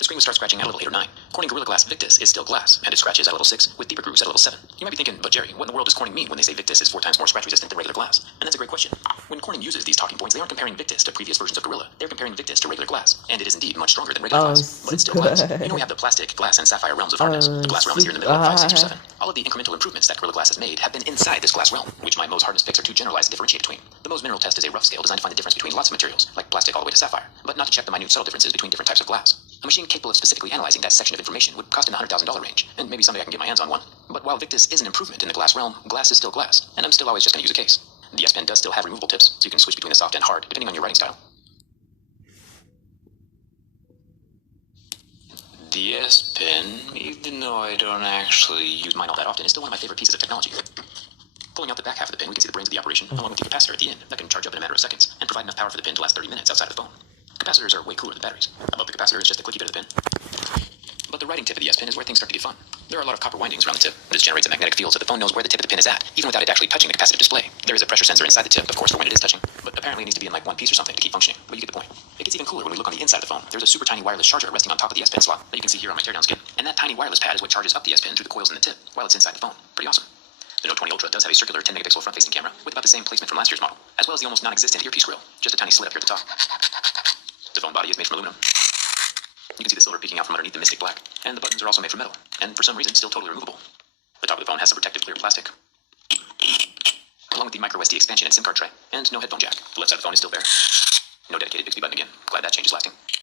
The screen would start scratching at a level 8 or 9. Corning Gorilla Glass Victus is still glass, and it scratches at level 6, with deeper grooves at level 7. You might be thinking, but Jerry, what in the world does Corning mean when they say Victus is 4 times more scratch resistant than regular glass? And that's a great question. When Corning uses these talking points, they aren't comparing Victus to previous versions of Gorilla. They're comparing Victus to regular glass, and it is indeed much stronger than regular glass, but it's still glass. You know we have the plastic, glass, and sapphire realms of hardness. The glass realm is here in the middle at 5, 6, or 7. All of the incremental improvements that Gorilla Glass has made have been inside this glass realm, which my Mohs hardness picks are too generalized to differentiate between. The Mohs mineral test is a rough scale designed to find the difference between lots of materials, like plastic all the way to sapphire, but not to check the minute subtle differences between different types of glass. A machine capable of specifically analyzing that section of information would cost in the $100,000 range, and maybe someday I can get my hands on one. But while Victus is an improvement in the glass realm, glass is still glass, and I'm still always just going to use a case. The S Pen does still have removable tips, so you can switch between the soft and hard, depending on your writing style. The S Pen, even though I don't actually use mine all that often, is still one of my favorite pieces of technology. Pulling out the back half of the pin, we can see the brains of the operation, along with the capacitor at the end, that can charge up in a matter of seconds, and provide enough power for the pin to last 30 minutes outside of the phone. Capacitors are way cooler than batteries. Above the capacitor is just a clicky bit of the pin. But the writing tip of the S Pen is where things start to get fun. There are a lot of copper windings around the tip. This generates a magnetic field so the phone knows where the tip of the pin is at, even without it actually touching the capacitive display. There is a pressure sensor inside the tip, of course, for when it is touching, but apparently it needs to be in like one piece or something to keep functioning, but you get the point. It gets even cooler when we look on the inside of the phone. There's a super tiny wireless charger resting on top of the S Pen slot that you can see here on my teardown skin, and that tiny wireless pad is what charges up the S Pen through the coils in the tip while it's inside the phone. Pretty awesome. The Note 20 Ultra does have a circular 10 megapixel front-facing camera with about the same placement from last year's model, as well as the almost non-existent earpiece grill, just a tiny slit up here at the top. The phone body is made from aluminum. You can see the silver peeking out from underneath the mystic black, and the buttons are also made from metal, and for some reason still totally removable. The top of the phone has some protective clear plastic, along with the micro SD expansion and SIM card tray, and no headphone jack. The left side of the phone is still bare. No dedicated Bixby button again. Glad that change is lasting.